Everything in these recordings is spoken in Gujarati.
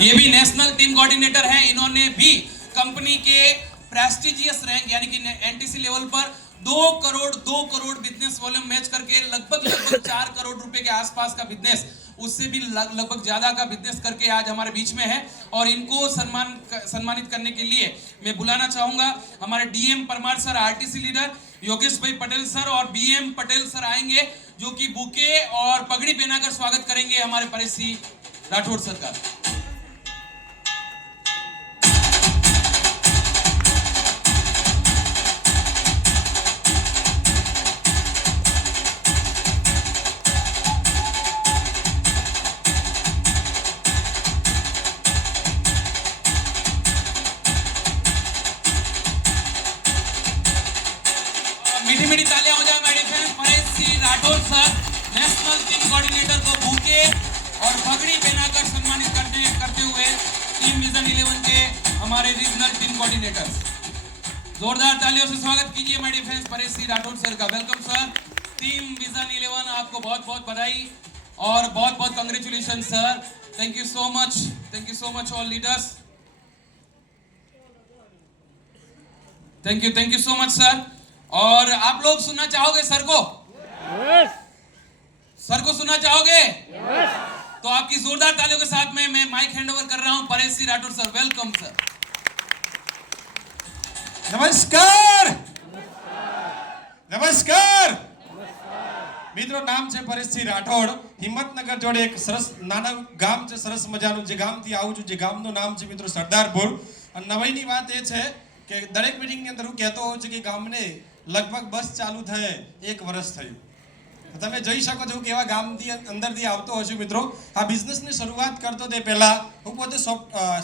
ये भी नेशनल टीम कोऑर्डिनेटर हैं। इन्होंने भी कंपनी के प्रेस्टिजियस रैंक यानी कि एनटीसी लेवल पर 2 करोड़ बिजनेस वॉल्यूम मैच करके लगभग 4 करोड़ रुपए के आसपास का बिजनेस, उससे भी लगभग ज्यादा का बिजनेस करके आज हमारे बीच में है। और इनको सम्मानित करने के लिए मैं बुलाना चाहूंगा हमारे DM Parmar sir, RTC leader Yogesh भाई पटेल सर और बीएम पटेल सर आएंगे, जो कि बुके और पगड़ी पहनाकर स्वागत करेंगे हमारे परेश सिंह राठौड़ सर का। मीठी मीठी तालियां हो जाए मेरे friends. Paresh Singh Rathore sir national team coordinator को बुके और पगड़ी पहनाकर सम्मानित करते हुए टीम विजन 11 के हमारे रीजनल टीम कोऑर्डिनेटर, जोरदार तालियों से स्वागत कीजिए मेरे फ्रेंड्स परेश सिंह राठौड़ सर का। Welcome sir. टीम विजन 11 आपको बहुत बहुत बधाई और बहुत बहुत congratulation sir. Thank you so much all leaders. Thank you so much sir. और आप लोग सुनना चाहोगे सर को? yes. सर को सुनना चाहोगे? yes. तो आपकी जोरदार तालियों के साथ में मैं माइक हैंडओवर कर रहा हूं Paresh Singh Rathore sir. Welcome sir. नमस्कार। नमस्कार મિત્રો, નામ છે પરેશસિંહ રાઠોડ। હિંમતનગર જોડે એક સરસ નાના ગામ છે, સરસ મજાનું, જે ગામથી આવું છું, જે ગામનું નામ છે મિત્રો સરદારપુર। અને નવાઈની વાત એ છે કે દરેક મીટિંગની અંદર હું કહેતો હોઉં છું કે ગામને લગભગ બસ ચાલુ થયે 1 વર્ષ થયું। તમે જોઈ શકો છો કે એવા ગામથી અંદરથી આવતો હશું મિત્રો। આ બિઝનેસની શરૂઆત કરતો તે પહેલા હું પોતે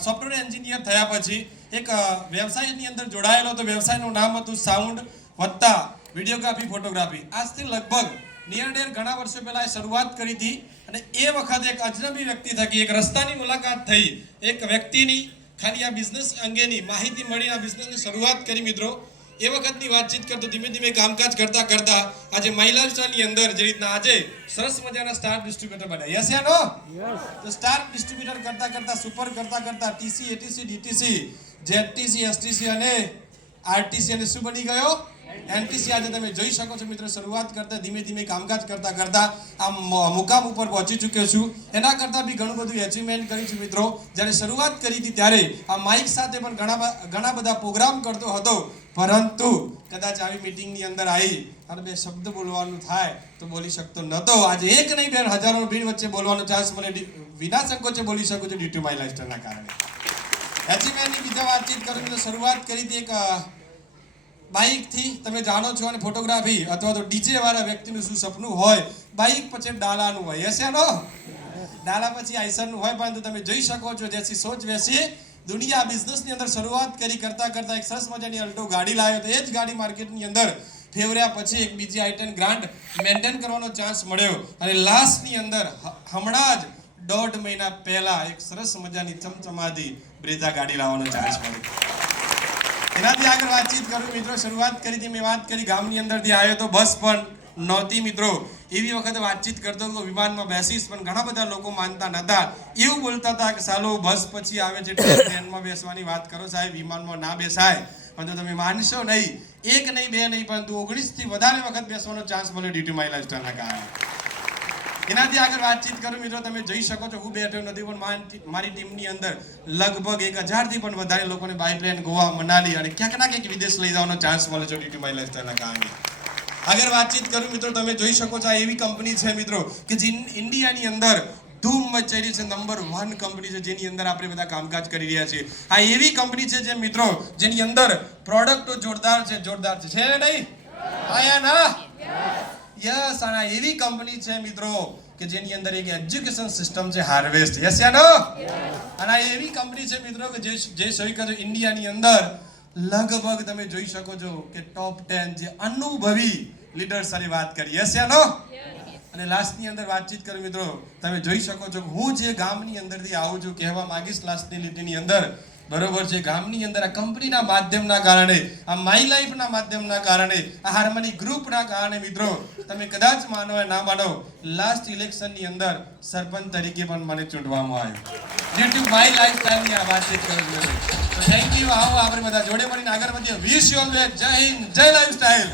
સોફ્ટવેર એન્જિનિયર થયા પછી એક વ્યવસાયની અંદર જોડાયેલો હતો। વ્યવસાયનું નામ હતું સાઉન્ડ વત્તા વિડીયોગ્રાફી ફોટોગ્રાફી। આજથી લગભગ નિયર ઘણા વર્ષો પહેલા શરૂઆત કરી હતી। અને એ વખતે એક અજનબી વ્યક્તિ થકી એક રસ્તાની મુલાકાત થઈ, એક વ્યક્તિની ખાલી આ બિઝનેસ અંગેની માહિતી મળી, આ બિઝનેસની શરૂઆત કરી મિત્રો। એ વખતની વાતચીત કરતો ધીમે ધીમે કામકાજ કરતા કરતા આજે મહિલા વિસ્તારની અંદર જે રીતના આજે સરસ મજાના સ્ટાર ડિસ્ટ્રીબ્યુટર બન્યા। યસ યા નો? તો સ્ટાર ડિસ્ટ્રીબ્યુટર કરતા કરતા સુપર કરતા કરતા ટીસી, એટીસી, ડીટીસી, જેટીસી, એસટીસી અને આરટીસી અને શું બની ગયો? એનટીસી। આજે તમે જોઈ શકો છો મિત્રો, શરૂઆત કરતા ધીમે ધીમે કામકાજ કરતા કરતા આ મુકામ ઉપર પહોંચી ચૂક્યો છું। એના કરતા બી ઘણું બધું એચિવમેન્ટ કર્યું છે મિત્રો। જ્યારે શરૂઆત કરી હતી ત્યારે આ માઇક સાથે પણ ઘણા બધા પ્રોગ્રામ કરતો હતો, પરંતુ કદાચ આવી મીટિંગની અંદર આવી અને 2 શબ્દ બોલવાનું થાય તો બોલી શકતો નહોતો। આજે એક નહીં બે હજારો ભીડ વચ્ચે બોલવાનો ચાન્સ મને વિના સંકોચે બોલી શકું છું ડ્યુ ટુ માય લાઇફસ્ટાઈલના કારણે। એચિવમેન્ટની બીજા વાતચીત કરું તો શરૂઆત કરી હતી એક બાઇક થી। તમે જાણો છો અને ફોટોગ્રાફી અથવા તો ડીજે વાળા વ્યક્તિનું શું સપનું હોય? બાઇક પછી ડાલાનું હોય। યસ યા નો? ડાલા પછી આઈસરનું હોય, પરંતુ તમે જોઈ શકો છો જેસી સોચ વેસી દુનિયા। બિઝનેસની અંદર શરૂઆત કરી કરતા કરતા એક સરસ મજાની અલ્ટો ગાડી લાવ્યો, તો એ જ ગાડી માર્કેટની અંદર ફેવર્યા પછી એક બીજી આઈટન ગ્રાન્ટ મેન્ટેન કરવાનો ચાન્સ મળ્યો। અને લાસ્ટની અંદર હમણાં જ 1.5 મહિના પહેલા એક સરસ મજાની ચમચમાતી બ્રેઝા ગાડી લાવવાનો ચાન્સ મળ્યો। એનાથી આગળ વાતચીત કરું મિત્રો, શરૂઆત કરી હતી, મેં વાત કરી ગામની અંદરથી આવ્યો તો બસ પણ નહોતી મિત્રો। એવી વખતે વાતચીત કરતો હતો વિમાનમાં બેસીશ, પણ ઘણા બધા લોકો માનતા નહોતા। એવું બોલતા હતા કે સાલો બસ પછી આવે છે, ટ્રેનમાં બેસવાની વાત કરો સાહેબ, વિમાનમાં ના બેસાય। પરંતુ તમે માનશો નહીં, 1 નહીં 2 નહીં પરંતુ 19 થી વધારે વખત બેસવાનો ચાન્સ મળ્યો ડ્યુ ટુ માય લાઇફસ્ટાઈલના કારણે। એનાથી આગળ વાતચીત કરું મિત્રો, તમે જોઈ શકો છો હું બેઠો નથી, પણ મારી ટીમની અંદર લગભગ 1000 થી પણ વધારે લોકોને બાય પ્લેન ગોવા, મનાલી અને ક્યાંક ના ક્યાંક વિદેશ લઈ જવાનો ચાન્સ મળે છે ડ્યુ ટુ માય લાઇફસ્ટાઈલના કારણે। આગળ વાતચીત કરું મિત્રો, તમે જોઈ શકો છો આ એવી કંપની છે મિત્રો કે જે ઇન્ડિયાની અંદર ધૂમ મચાઈ રહી છે, નંબર 1 કંપની છે, જેની અંદર આપણે બધા કામકાજ કરી રહ્યા છીએ। આ એવી કંપની છે જે મિત્રો જેની અંદર પ્રોડક્ટો જોરદાર છે નહીં? આયા ના? યસ। અને એવી કંપની છે મિત્રો કે જેની અંદર એક એજ્યુકેશન સિસ્ટમ છે, હાર્વેસ્ટ। યસ યા નો? અને એવી કંપની છે મિત્રો કે જે સૌ ઇન્ડિયાની અંદર લગભગ તમે જોઈ શકો છો કે ટોપ 10 જે અનુભવી લીડર્સ સાથે વાત કરી। યસ યા નો? અને લાસ્ટની અંદર વાતચીત કરું મિત્રો, તમે જોઈ શકો છો હું જે ગામની અંદરથી આવું છું, કહેવા માંગીશ લાસ્ટની લીટીની અંદર બરોબર છે. ગામની અંદર આ કંપનીના માધ્યમના કારણે, આ માય લાઈફના માધ્યમના કારણે, આ હાર્મની ગ્રુપના કારણે મિત્રો તમે કદાચ માનો કે ના માનો, લાસ્ટ ઇલેક્શનની અંદર સરપંચ તરીકે પણ મને ચૂંટવામાં આવ્યો. ડ્યુ ટુ માય લાઈફસ્ટાઈલની આ વાતચીત કરું છું. તો થેન્ક યુ. આવો આપણે બધા જોડે મળીને આગળ વધીએ. વિશ યુ ઓલ જય હિન્દ, જય લાઈફસ્ટાઈલ.